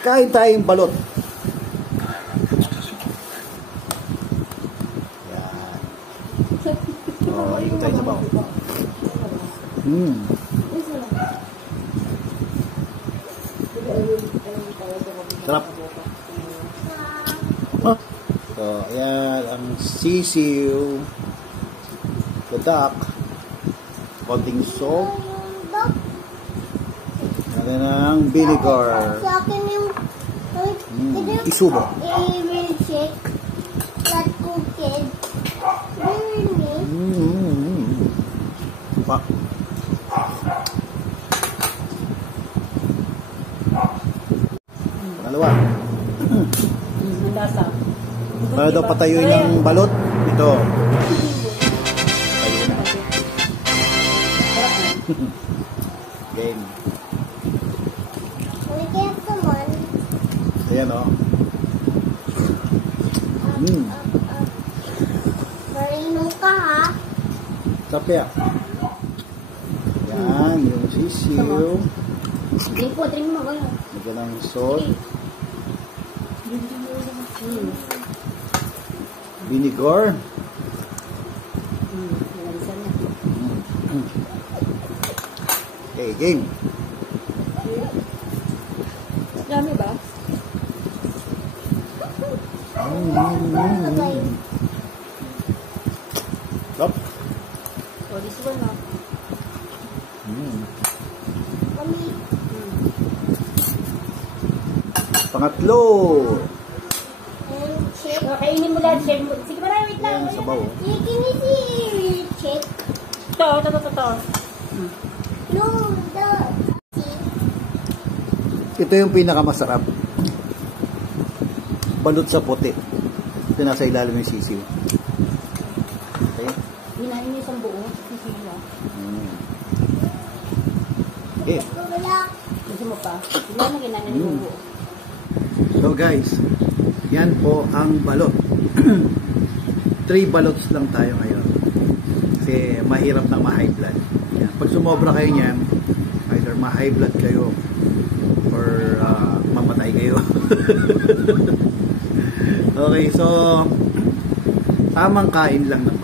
Kain tayong balot. Yan. Oh, ito tayo sa bawo. Sarap. Oh. So, ayan ang sisiw. The duck. Konting salt. Natin ang vinegar. Sa akin yung isubo. I-will check that cooking. Pa. Pangalawa. Ang lasa. Para daw patayuin ng balot. Ito. Game. We get the one. Ayan o. Marino ka ha. Sapya. Yan, yung sisiw. Drink mo, drink mo. Lagyan ng salt. Vinegar. Okay, game. Dami ba? Stop. Oh, this one na. Pangatlo. Kainin mo lahat, share mo. Sige, parang wait lang. Ayan, sabaw. Can you see will check? Ito. No, Ito yung pinakamasarap. Balot sa puti. Ito nasa ilalim yung sisiw. Okay? Hinahin niyo isang buo. Sisila. Okay. Gusto mo pa? Wala na kinanan yung buo. So guys, yan po ang balot. 3 balots lang tayo ngayon. Kasi mahirap na ma-high blood. Yan. Pag sumobra kayo niyan, either ma-high blood kayo or mamatay kayo. Okay, so tamang kain lang ng